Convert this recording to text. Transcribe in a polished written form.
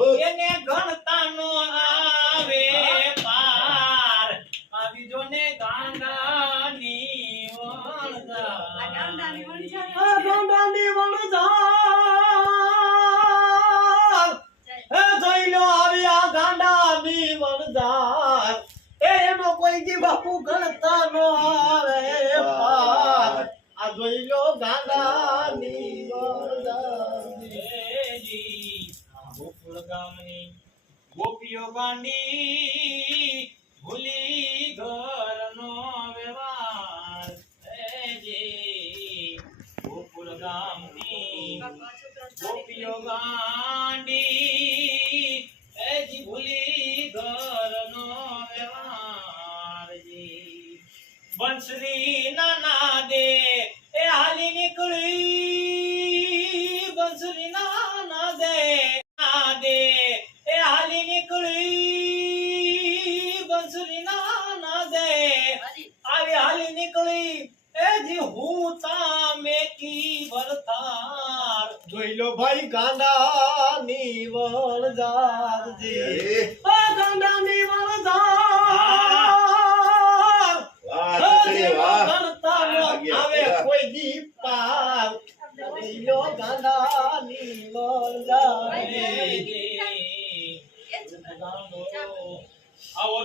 એને ગણતા નો આવે પાર આવી જો ને ગાંડાની વણઝાર ગાંડાની વણઝાર હે જોઈ લો આવી આ ગાંડાની વણઝાર એનો કોઈ જી બાપુ ગણતા નો આવે પાર આ જોઈ લો ગાંડાની વણઝાર ગોકુળ ગામની ગોપીઓ ગાંડી ભૂલી ઘરનો વ્યવહાર ગોકુળ ગામની ગોપીઓ ગાંડી ભૂલી ઘરનો વ્યવહાર બંસરી ના દે એ હાલી નીકળી બંસરી ના દે દે એ હાલી નીકળી બંસુરી ના દે આવી હાલી નીકળી એ જી હું તા મેકી વરતાર જોઈ લો ભાઈ ગાંડાની વણઝાર જી આ ગાંડાની વણઝાર ગણતા નો આવે કોઈ જી પાર જોઈ લો ગાંડાની વણઝાર આવો